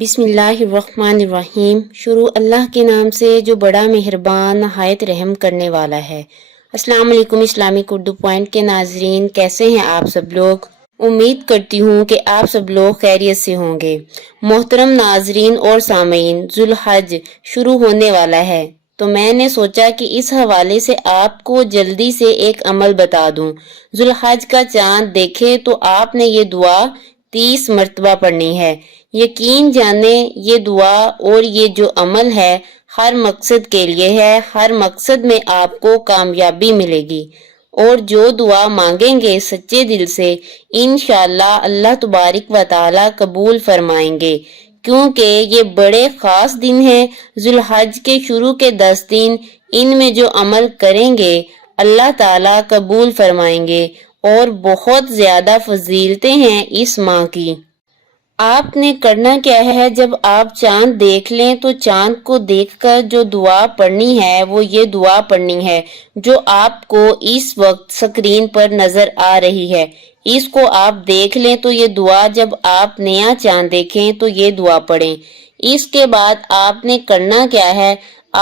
بسم اللہ الرحمن الرحیم۔ شروع اللہ کے نام سے جو بڑا مہربان نہایت رحم کرنے والا ہے۔ السلام علیکم اسلامک اردو پوائنٹ کے ناظرین، کیسے ہیں آپ سب لوگ؟ امید کرتی ہوں کہ آپ سب لوگ خیریت سے ہوں گے۔ محترم ناظرین اور سامعین، ذو الحج شروع ہونے والا ہے تو میں نے سوچا کہ اس حوالے سے آپ کو جلدی سے ایک عمل بتا دوں۔ ذو الحج کا چاند دیکھے تو آپ نے یہ دعا 30 مرتبہ پڑھنی ہے۔ یقین جانیں یہ دعا اور یہ جو عمل ہے ہر مقصد کے لیے ہے، ہر مقصد میں آپ کو کامیابی ملے گی، اور جو دعا مانگیں گے سچے دل سے انشاءاللہ اللہ تبارک و تعالی قبول فرمائیں گے، کیونکہ یہ بڑے خاص دن ہیں۔ ذو الحج کے شروع کے 10 دن، ان میں جو عمل کریں گے اللہ تعالی قبول فرمائیں گے، اور بہت زیادہ فضیلتیں ہیں اس ماہ کی۔ آپ نے کرنا کیا ہے، جب آپ چاند دیکھ لیں تو چاند کو دیکھ کر جو دعا پڑھنی ہے وہ یہ دعا پڑھنی ہے جو آپ کو اس وقت سکرین پر نظر آ رہی ہے۔ اس کو آپ دیکھ لیں تو یہ دعا، جب آپ نیا چاند دیکھیں تو یہ دعا پڑھیں۔ اس کے بعد آپ نے کرنا کیا ہے،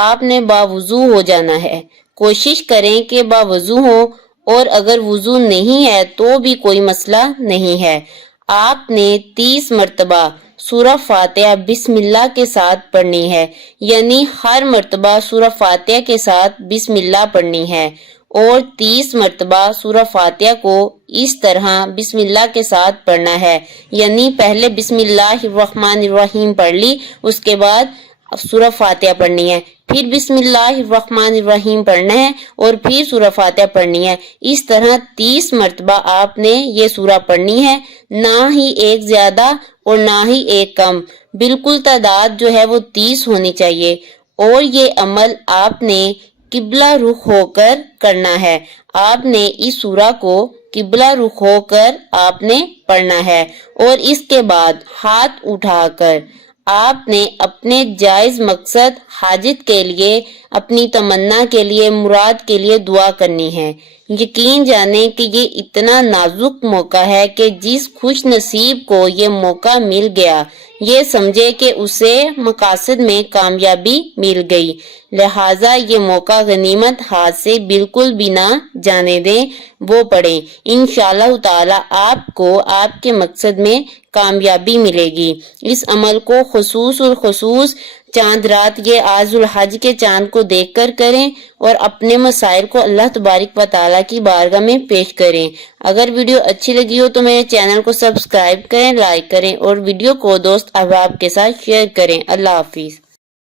آپ نے باوضو ہو جانا ہے۔ کوشش کریں کہ باوضو ہو، اور اگر وضو نہیں ہے تو بھی کوئی مسئلہ نہیں ہے۔ آپ نے 30 مرتبہ سورہ فاتحہ بسم اللہ کے ساتھ پڑھنی ہے، یعنی ہر مرتبہ سورہ فاتحہ کے ساتھ بسم اللہ پڑھنی ہے، اور 30 مرتبہ سورہ فاتحہ کو اس طرح بسم اللہ کے ساتھ پڑھنا ہے، یعنی پہلے بسم اللہ الرحمن الرحیم پڑھ لی، اس کے بعد سورہ فاتحہ پڑھنی ہے، پھر بسم اللہ الرحمن الرحیم پڑھنا ہے، اور پھر سورہ فاتحہ پڑھنی ہے۔ اس طرح 30 مرتبہ آپ نے یہ سورہ پڑھنی ہے، نہ ہی ایک زیادہ اور نہ ہی ایک کم، بالکل تعداد جو ہے وہ 30 ہونی چاہیے۔ اور یہ عمل آپ نے قبلہ رخ ہو کر کرنا ہے۔ آپ نے اس سورہ کو قبلہ رخ ہو کر آپ نے پڑھنا ہے، اور اس کے بعد ہاتھ اٹھا کر آپ نے اپنے جائز مقصد، حاجت کے لیے، اپنی تمنا کے لیے، مراد کے لیے دعا کرنی ہے۔ یقین جانیں کہ یہ اتنا نازک موقع ہے کہ جس خوش نصیب کو یہ موقع مل گیا، یہ سمجھے کہ اسے مقاصد میں کامیابی مل گئی، لہٰذا یہ موقع غنیمت ہاتھ سے بالکل بھی نہ جانے دیں، وہ پڑھیں۔ انشاءاللہ تعالی آپ کو آپ کے مقصد میں کامیابی ملے گی۔ اس عمل کو خصوص الخصوص چاند رات، یہ آج ذو الحج کے چاند کو دیکھ کر کریں، اور اپنے مسائل کو اللہ تبارک و تعالیٰ کی بارگاہ میں پیش کریں۔ اگر ویڈیو اچھی لگی ہو تو میرے چینل کو سبسکرائب کریں، لائک کریں، اور ویڈیو کو دوست احباب کے ساتھ شیئر کریں۔ اللہ حافظ۔